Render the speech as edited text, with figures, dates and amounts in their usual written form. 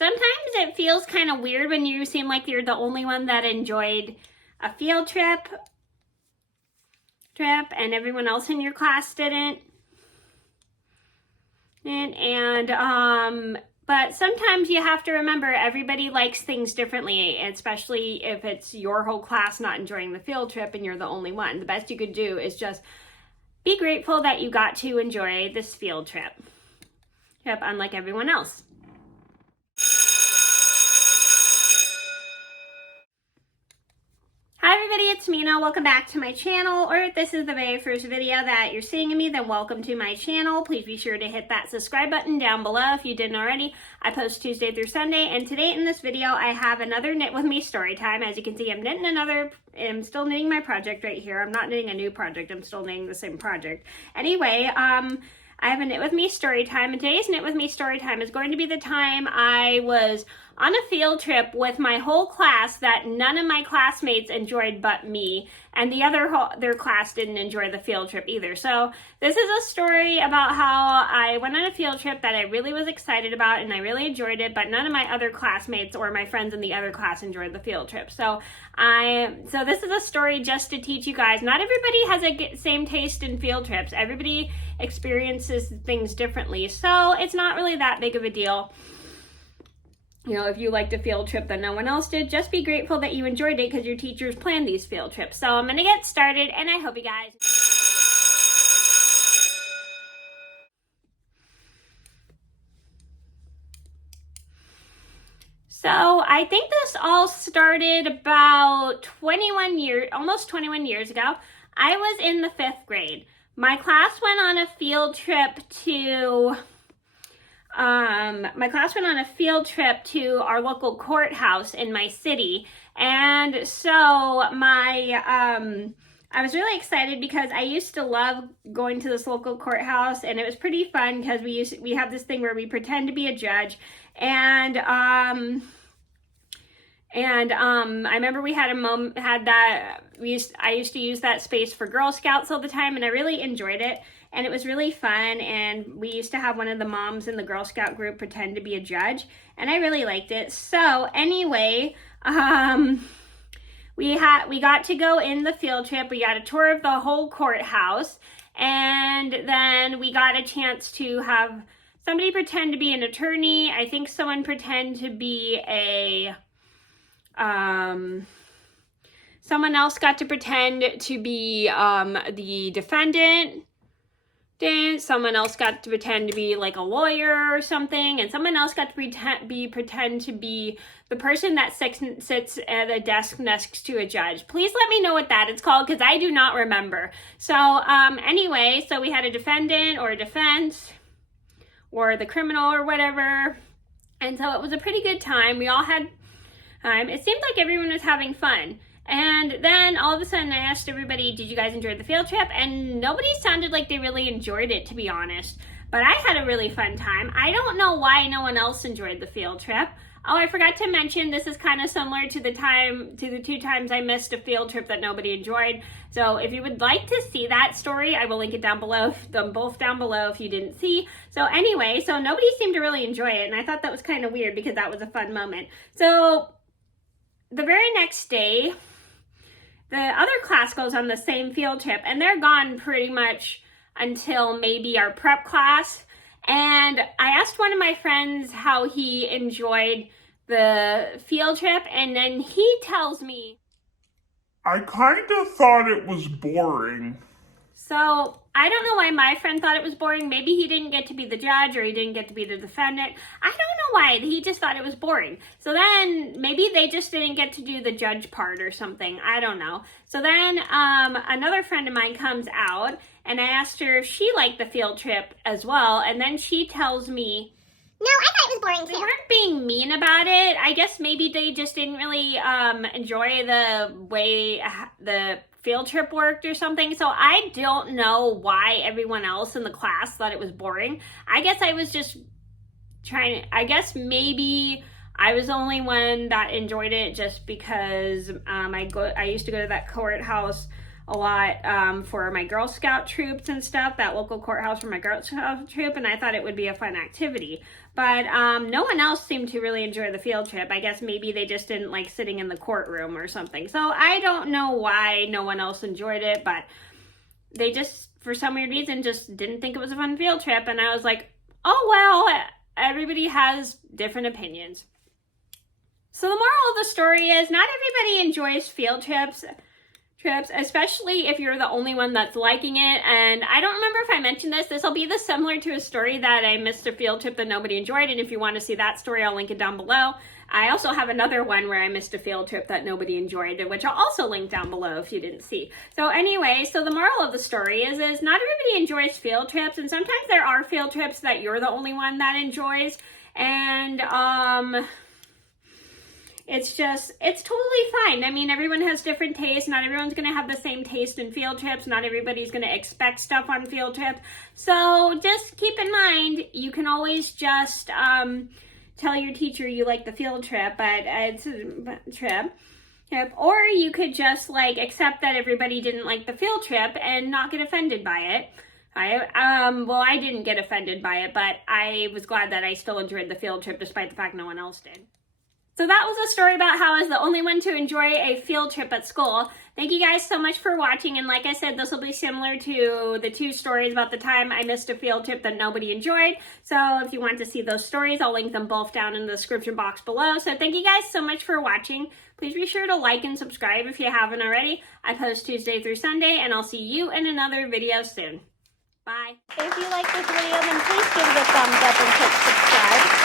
Sometimes it feels kind of weird when you seem like you're the only one that enjoyed a field trip and everyone else in your class didn't. But sometimes you have to remember everybody likes things differently, especially if it's your whole class not enjoying the field trip and you're the only one. The best you could do is just be grateful that you got to enjoy this field trip, unlike everyone else. Hi everybody, it's Mena. Welcome back to my channel, or if this is the very first video that you're seeing of me, then welcome to my channel. Please be sure to hit that subscribe button down below if you didn't already. I post Tuesday through Sunday, and today in this video I have another Knit With Me story time. As you can see, I'm still knitting my project right here. I'm not knitting a new project, I'm still knitting the same project. Anyway, I have a Knit With Me story time, and today's Knit With Me story time is going to be the time I was on a field trip with my whole class that none of my classmates enjoyed but me, and their class didn't enjoy the field trip either. So this is a story about how I went on a field trip that I really was excited about and I really enjoyed it, but none of my other classmates or my friends in the other class enjoyed the field trip. So this is a story just to teach you guys, not everybody has a same taste in field trips. Everybody experiences things differently, so it's not really that big of a deal. You know, if you liked a field trip that no one else did, just be grateful that you enjoyed it because your teachers planned these field trips. So I'm going to get started, and I hope you guys... So I think this all started about almost 21 years ago. I was in the 5th grade. My class went on a field trip to... our local courthouse in my city, and so I was really excited because I used to love going to this local courthouse, and it was pretty fun because we have this thing where we pretend to be a judge, and I remember we had I used to use that space for Girl Scouts all the time, and I really enjoyed it. And it was really fun, and we used to have one of the moms in the Girl Scout group pretend to be a judge, and I really liked it. So anyway, we got to go in the field trip. We got a tour of the whole courthouse, and then we got a chance to have somebody pretend to be an attorney. I think someone pretend to be someone else got to pretend to be the defendant. Someone else got to pretend to be like a lawyer or something, and someone else got to pretend to be the person that sits at a desk next to a judge. Please let me know what that is called, because I do not remember. So anyway, so we had a defendant or a defense or the criminal or whatever, and so it was a pretty good time. We all had time. It seemed like everyone was having fun. And then all of a sudden I asked everybody, did you guys enjoy the field trip? And nobody sounded like they really enjoyed it, to be honest. But I had a really fun time. I don't know why no one else enjoyed the field trip. Oh, I forgot to mention, this is kind of similar to the 2 times I missed a field trip that nobody enjoyed. So if you would like to see that story, I will link it down below, them both down below if you didn't see. So anyway, so nobody seemed to really enjoy it. And I thought that was kind of weird because that was a fun moment. So the very next day, the other class goes on the same field trip, and they're gone pretty much until maybe our prep class. And I asked one of my friends how he enjoyed the field trip, and then he tells me, I kind of thought it was boring. So I don't know why my friend thought it was boring. Maybe he didn't get to be the judge, or he didn't get to be the defendant. I don't know why. He just thought it was boring. So then maybe they just didn't get to do the judge part or something. I don't know. So then another friend of mine comes out, and I asked her if she liked the field trip as well. And then she tells me, no, I thought it was boring too. They weren't being mean about it. I guess maybe they just didn't really enjoy the way the field trip worked or something. So I don't know why everyone else in the class thought it was boring. I guess I was just I guess maybe I was the only one that enjoyed it just because I used to go to that courthouse a lot for my Girl Scout troops and stuff, that local courthouse for my Girl Scout troop, and I thought it would be a fun activity. But no one else seemed to really enjoy the field trip. I guess maybe they just didn't like sitting in the courtroom or something. So I don't know why no one else enjoyed it, but they just, for some weird reason, just didn't think it was a fun field trip. And I was like, oh, well, everybody has different opinions. So the moral of the story is not everybody enjoys field trips, especially if you're the only one that's liking it. And I don't remember if I mentioned this. This will be similar to a story that I missed a field trip that nobody enjoyed. And if you want to see that story, I'll link it down below. I also have another one where I missed a field trip that nobody enjoyed, which I'll also link down below if you didn't see. So anyway, so the moral of the story is not everybody enjoys field trips. And sometimes there are field trips that you're the only one that enjoys. And, it's totally fine. I mean, everyone has different tastes. Not everyone's going to have the same taste in field trips. Not everybody's going to expect stuff on field trips. So just keep in mind, you can always just tell your teacher you like the field trip, but it's a trip. Or you could just like accept that everybody didn't like the field trip and not get offended by it. I didn't get offended by it, but I was glad that I still enjoyed the field trip despite the fact no one else did. So that was a story about how I was the only one to enjoy a field trip at school. Thank you guys so much for watching. And like I said, this will be similar to the two stories about the time I missed a field trip that nobody enjoyed. So if you want to see those stories, I'll link them both down in the description box below. So thank you guys so much for watching. Please be sure to like and subscribe if you haven't already. I post Tuesday through Sunday, and I'll see you in another video soon. Bye. If you like this video, then please give it a thumbs up and click subscribe.